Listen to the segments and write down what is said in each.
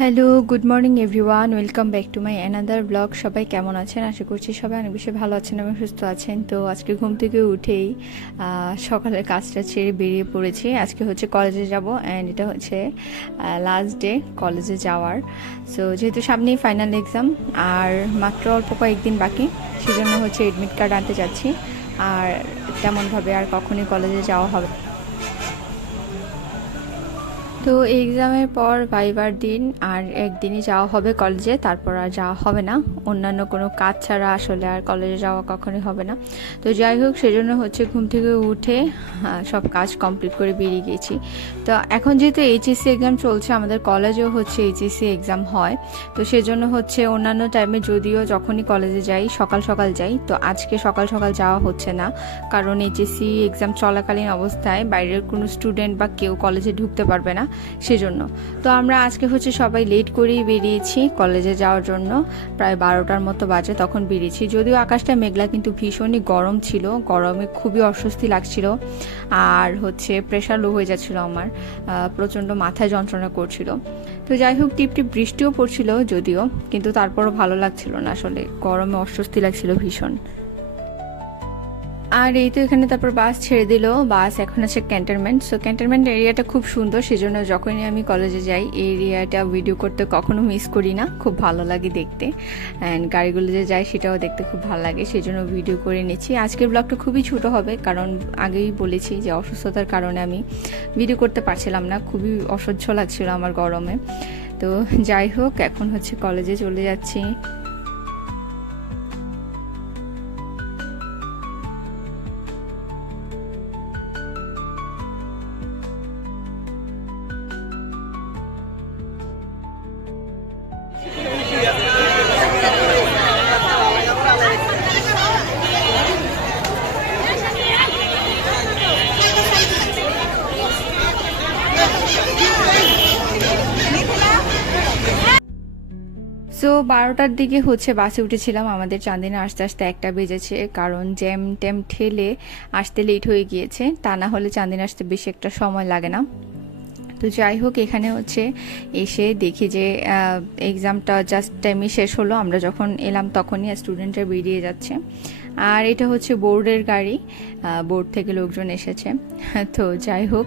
Hello good morning everyone welcome back to my another blog সবাই কেমন আছেন? আশা করছি সবাই অনেক বেশি ভালো আছেন এবং সুস্থ আছেন। তো আজকে ঘুম থেকে উঠেই সকালের কাজটা ছেড়ে বেরিয়ে পড়েছি। আজকে হচ্ছে কলেজে যাব অ্যান্ড এটা হচ্ছে লাস্ট ডে কলেজে যাওয়ার। সো যেহেতু সামনেই ফাইনাল এক্সাম আর মাত্র অল্প কয়েকদিন বাকি, সেজন্য হচ্ছে এডমিট কার্ড আনতে যাচ্ছি। আর তেমনভাবে আর কখনই কলেজে যাওয়া হবে। তো এক্সামের পর ভাইবার দিন আর একদিনই যাওয়া হবে কলেজে, তারপর আর যাওয়া হবে না। অন্যান্য কোনো কাজ ছাড়া আসলে আর কলেজে যাওয়া কখনোই হবে না। তো যাই হোক, সেজন্য হচ্ছে ঘুম থেকে উঠে সব কাজ কমপ্লিট করে বেরিয়ে গেছি। তো এখন যেহেতু এইচএসসি এক্সাম চলছে, আমাদের কলেজেও হচ্ছে এইচএসসি এক্সাম হয়। তো সেজন্য হচ্ছে অন্যান্য টাইমে যদিও যখনই কলেজে যাই, সকাল সকাল যাই, তো আজকে সকাল সকাল যাওয়া হচ্ছে না। কারণ এইচএসসি এক্সাম চলাকালীন অবস্থায় বাইরের কোনো স্টুডেন্ট বা কেউ কলেজে ঢুকতে পারবে না। সেজন্য। তো আমরা আজকে হচ্ছে সবাই লেট করেই বেরিয়েছি কলেজে যাওয়ার জন্য। প্রায় বারোটার মতো বাজে তখন বেরিয়েছি। যদিও আকাশটা মেঘলা কিন্তু ভীষণই গরম ছিল। গরমে খুবই অস্বস্তি লাগছিল। আর হচ্ছে প্রেশার লো হয়ে যাচ্ছিল আমার। প্রচণ্ড মাথায় যন্ত্রণা করছিল। তো যাই হোক, টিপ টিপ বৃষ্টিও পড়ছিল যদিও, কিন্তু তারপরও ভালো লাগছিল না। আসলে গরমে অস্বস্তি লাগছিল ভীষণ। আর এই তো এখানে তারপর বাস ছেড়ে দিল। বাস এখন আছে ক্যান্টনমেন্ট সো ক্যান্টনমেন্ট এরিয়াটা খুব সুন্দর, সেজন্য যখনই আমি কলেজে যাই এই এরিয়াটা ভিডিও করতে কখনো মিস করি না। খুব ভালো লাগে দেখতে। অ্যান্ড গাড়িগুলো যে যায়, সেটাও দেখতে খুব ভালো লাগে। সেই জন্য ভিডিও করে নিচ্ছি। আজকের ব্লগটা খুবই ছোট হবে, কারণ আগেই বলেছি যে অসুস্থতার কারণে আমি ভিডিও করতে পারছিলাম না। খুবই অসহ্য লাগছিল আমার গরমে। তো যাই হোক, এখন হচ্ছে কলেজে চলে যাচ্ছি। বারোটার দিকে হচ্ছে বাসে উঠেছিলাম। আমাদের চান্দিনা আস্তে আস্তে একটা বেজেছে, কারণ জ্যাম ট্যাম ঠেলে আসতে লেট হয়ে গিয়েছে। তা না হলে চান্দিনা আসতে বেশি একটা সময় লাগে না। তো যাই হোক, এখানে হচ্ছে এসে দেখি যে এক্সামটা জাস্ট টাইমে শেষ হলো। আমরা যখন এলাম তখনই স্টুডেন্টরা বেরিয়ে যাচ্ছে। আর এটা হচ্ছে বোর্ডের গাড়ি। বোর্ড থেকে লোকজন এসেছে। তো যাই হোক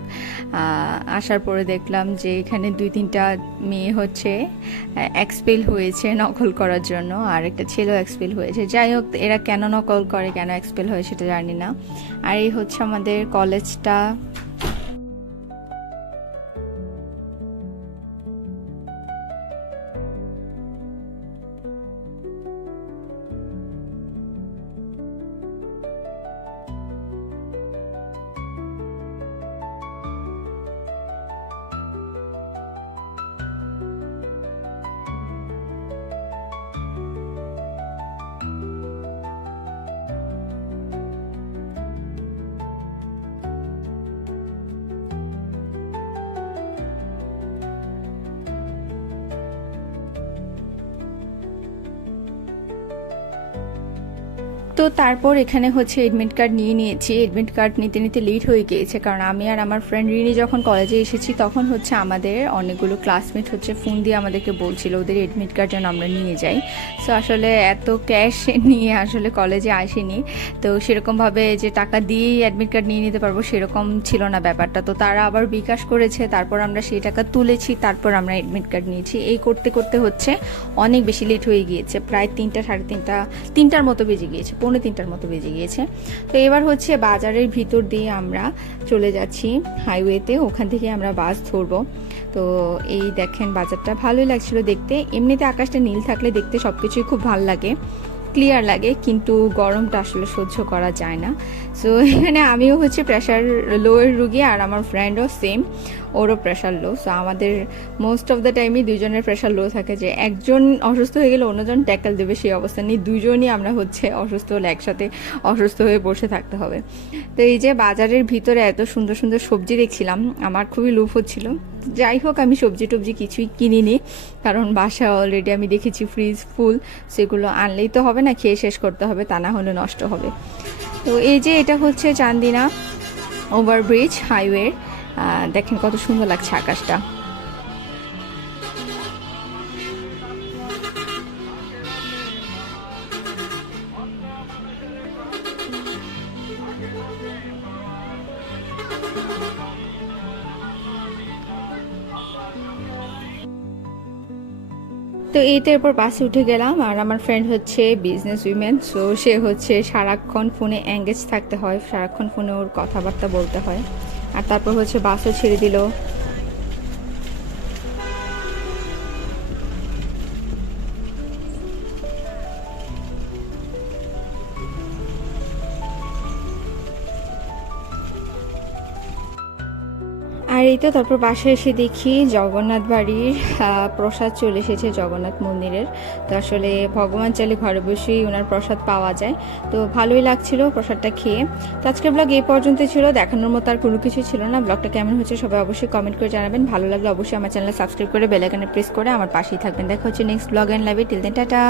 আসার পরে দেখলাম যে এখানে দুই তিনটা মেয়ে হচ্ছে এক্সপেল হয়েছে নকল করার জন্য। আর একটা ছেলেও এক্সপেল হয়েছে। যাই হোক, এরা কেন নকল করে, কেন এক্সপেল হয় সেটা জানি না। আর এই হচ্ছে আমাদের কলেজটা তো তারপর এখানে হচ্ছে এডমিট কার্ড নিয়ে নিয়েছি। এডমিট কার্ড নিতে নিতে লেট হয়ে গিয়েছে কারণ আমি আর আমার ফ্রেন্ড রিনি যখন কলেজে এসেছি তখন হচ্ছে আমাদের অনেকগুলো ক্লাসমেট হচ্ছে ফোন দিয়ে আমাদেরকে বলছিল, ওদের এডমিট কার্ড যেন আমরা নিয়ে যাই। সো আসলে এত ক্যাশ নিয়ে আসলে কলেজে আসিনি। তো সেরকমভাবে যে টাকা দিয়েই অ্যাডমিট কার্ড নিয়ে নিতে পারব সেরকম ছিল না ব্যাপারটা। তো তারা আবার বিকাশ করেছে, তারপর আমরা সেই টাকা তুলেছি, তারপর আমরা এডমিট কার্ড নিয়েছি। এই করতে করতে হচ্ছে অনেক বেশি লেট হয়ে গিয়েছে, প্রায় তিনটা, সাড়ে তিনটা, তিনটার মতো বেজে গিয়েছে। পৌনে তিনটার মতো বেজে গিয়েছে। তো এবার হচ্ছে বাজারের ভিতর দিয়ে আমরা চলে যাচ্ছি হাইওয়েতে, ওখান থেকে আমরা বাস ধরবো। তো এই দেখেন বাজারটা ভালোই লাগছিল দেখতে। এমনিতে আকাশটা নীল থাকলে দেখতে সব কিছুই খুব ভালো লাগে ক্লিয়ার লাগে, কিন্তু গরমটা আসলে সহ্য করা যায় না। সো এখানে আমিও হচ্ছে প্রেশার লোয়ের রুগী আর আমার ফ্রেন্ডও সেম ওরও প্রেশার লো সো আমাদের মোস্ট অফ দ্য টাইমই দুজনের প্রেশার লো থাকে যে একজন অসুস্থ হয়ে গেলে অন্যজন ট্যাকেল দেবে সেই অবস্থা নিয়ে দুজনই আমরা হচ্ছে অসুস্থ হলে একসাথে অসুস্থ হয়ে বসে থাকতে হবে। তো এই যে বাজারের ভিতরে এত সুন্দর সুন্দর সবজি দেখছিলাম, আমার খুবই লোভ হচ্ছিল। যাই হোক, আমি সবজি টবজি কিছুই কিনিনি, কারণ বাসা অলরেডি আমি দেখেছি ফ্রিজ ফুল সেগুলো আনলেই তো হবে না, খেয়ে শেষ করতে হবে, তা না হলে নষ্ট হবে। তো এই যে এটা হচ্ছে চান্দিনা ওভারব্রিজ হাইওয়ে। দেখেন কত সুন্দর লাগছে আকাশটা। তো এইটার এরপর বাসে উঠে গেলাম আর আমার ফ্রেন্ড হচ্ছে বিজনেস উইমেন সো সে হচ্ছে সারাক্ষণ ফোনে এঙ্গেজ থাকতে হয়, সারাক্ষণ ফোনে ওর কথাবার্তা বলতে হয়। আর তারপর হচ্ছে বাসও ছেড়ে দিল। আর এই তো তারপর বাসায় এসে দেখি জগন্নাথ বাড়ির প্রসাদ চলে এসেছে জগন্নাথ মন্দিরের। তো আসলে ভগবান চাইলে ঘরে বসেই ওনার প্রসাদ পাওয়া যায়। তো ভালোই লাগছিল প্রসাদটা খেয়ে। তো আজকের ব্লগ এই পর্যন্ত ছিল। দেখানোর মতো আর কোনো কিছু ছিল না। ব্লগটা কেমন হচ্ছে সবাই অবশ্যই কমেন্ট করে জানাবেন। ভালো লাগলে অবশ্যই আমার চ্যানেল সাবস্ক্রাইব করে বেলাইকানে প্রেস করে আমার পাশেই থাকবেন। দেখা হচ্ছে নেক্সট ব্লগ অ্যান্ড লাইভে টিল দেন টাটা।